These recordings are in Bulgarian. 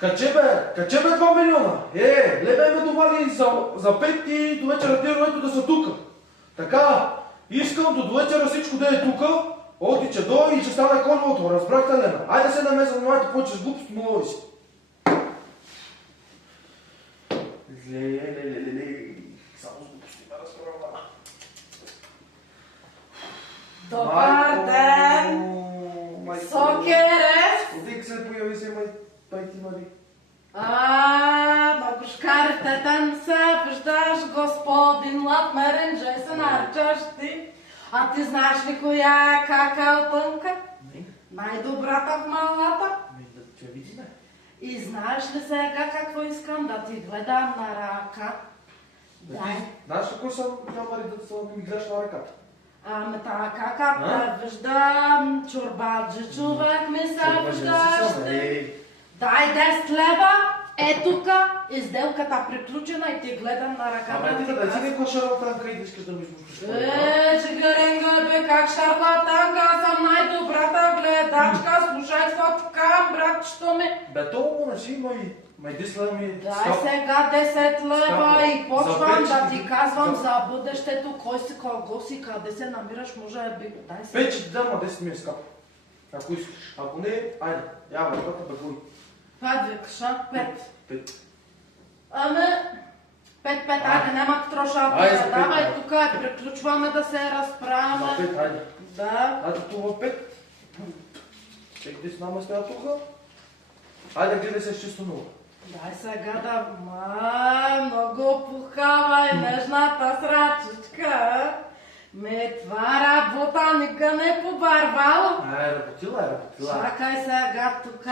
Каче бе 2 милиона. Лебе ме довали за 5 и до вечера тировето да са тука. Така, искам до вечера всичко да е тука, отича до и ще стане конвото, разбрахте ли ме? Айде се да ме занимавайте повече с глупост, моля ви си. Само с глупости ме разправя. Добър ден! Сокерев! Отик се появи се, майти Мари. На пушкарите там се виждаш, господин Латмерен, че се наричаш ти. А ти знаеш ли коя е какалтънка? Не. Най-добрата в малата. Да те видиме. И знаеш ли сега какво искам да ти гледам на ръка? Дай. Знаеш ли кой съм, Мари, да ми гледаш на ръката? Ами така, както виждам, чорбаджи човек ми се виждаш. Дай 10 лева, тука, изделката приключена и ти гледам на ръката. Абе, ти да си някаква шарлатанка и да искаш да ми измушкаш. Чигаренга бе, как шарлатанка, аз съм най-добрата гледачка, слушай какво така, братчето ми. Бе, толкова не си, май 10 лева ми Дай сега 10 лева и почвам да ти казвам за бъдещето, кой си, кого си, къде се намираш, може да би го дай сега. 5 ще дам, а 10 ми е скъпо. Ако искаш. Ако не, айде, ява, ръката бегуй. 5 викаш, а? 5. Ами, 5, айде, няма троша, давай тук, приключваме да се разправяме. За 5, айде. Да. Айде това 5. Чекай с нама стоя тука. Айде, гледай се с чисто нула. Дай сега да... много пухава и нежната срачичка. Това работа никога не е побарвала. Работила. Чакай сега тук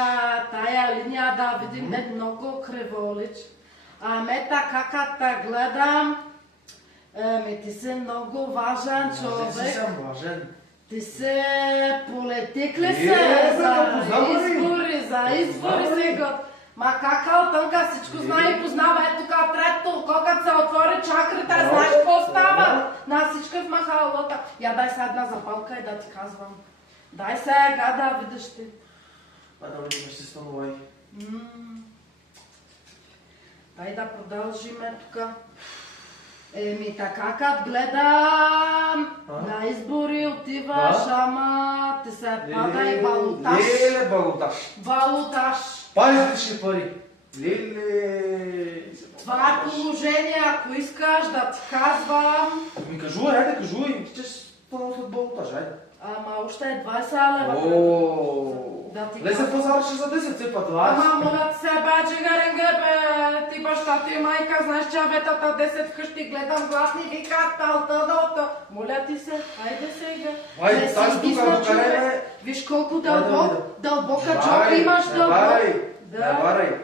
тая линия да видим много криволич. Така като гледам, ти си много важен човек. Аз си съм важен. Ти си политик ли се? За избори сега. Ма кака тънка всичко знае и познава. Ето как трето, когато се отвори чакрите, знаеш какво става? На всички в махалата. Я дай сега една запалка и да ти казвам. Дай сега да видиш ти. Да видим, ще се станувай. Дай да продължиме тук. Така като гледам, на избори отиваш, ама ти се пада и балотаж. Балотаж. Пазиш ли пари? Това е положение, ако искаш да ти казвам. Ми кажувай, айде, кажувай, ти ще спънал след балотаж, айде. Ама още е 20 лева. Лезе пазараше за 10 цепа, това. Ама моля ти се, бе, чигаренге, бе, ти баща ти майка, знаеш, че аветата 10 вкъщи гледам гласни викат, талта. Моля ти се, айде сега. Айде, тази тук докареме. Виж колко дълбока джоба имаш дълбока. Не варай.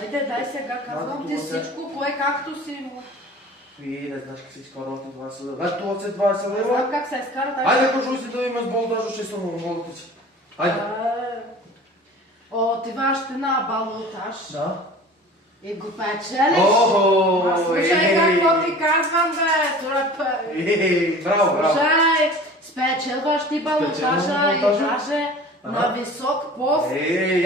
Айде, дай сега, казвам ти всичко, кое както си му. Не знаеш как се изкара още 20 лева. Знаеш това се 20 лева? Знам как се изкара. Айде, кажу си да има с балотажа, ще съм молата си. Айде. Отиваш ти на балотаж. Да. И го печелиш. Слушай какво ти казвам, бе. Браво. Слушай, спечелваш ти балотажа и даже на висок пост.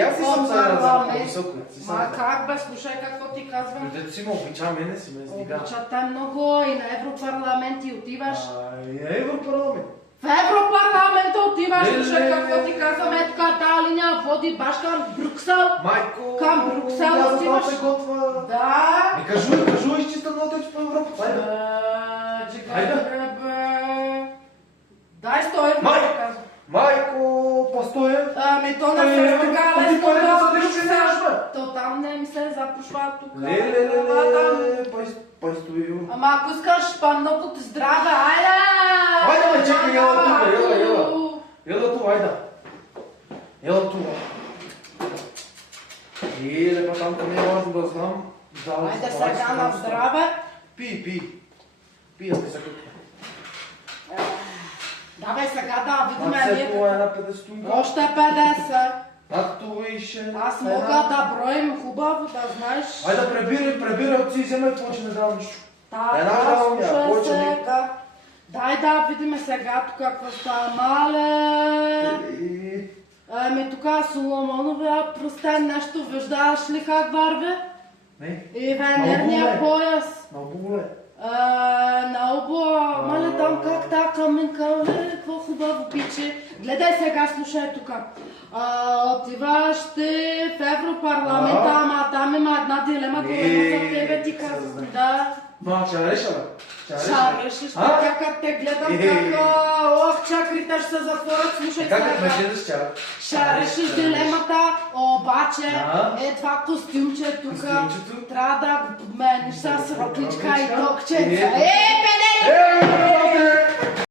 Аз си съм за високо. Ма как бе, слушай какво ти казвам. Дето си ме обича, мене си ме издига. Обичат те много и на Европарламент и отиваш. И на Европарламент. В Европарламента отиваш, слушай какво ти казвам, така тази линия води баш към Брюксел. Майко, към Брюксел отиваш. Да. Ми кажу, изчиста много тъч по Европа. Айде. Дай 100 евро, да казвам. Майко, постоен. То не се така лесно да Брюксел. То там не ми се запушва тук. Пай 100 евро. Ама ако искаш по-много ти здраве, айде! Айде, чекай, ела тук, ела тук, айде. Ела тук. Па там не е важно да знам. Айде сега на здраве. Пи, ако се къпка. Давай сега да видим. една 50. Още 50. Както ише. Аз мога да броим хубаво, да знаеш. Айде пребирай от си, вземай повече, не давам нищо. Слушай сега. Дай да видим сега тук какво става. Мале. Ами тук Соломонове, простен нещо, виждаш ли как върви? Не. И венерния пояс. Много боле. Много, мале там как та каменка, какво хубаво пиче. Гледай сега, слушай тук. Отиваш ти в Европарламента, ама там има една дилема, голема за тебе, ти казвам, да. Ма, чареш, бе? Шареш, как те гледам, как ох, чакрите ще се затворят, слушай сега. Как ме ще чара? Шареш дилемата, обаче това костюмче тук трябва да го подмениш с рокличка и токче. Пенели!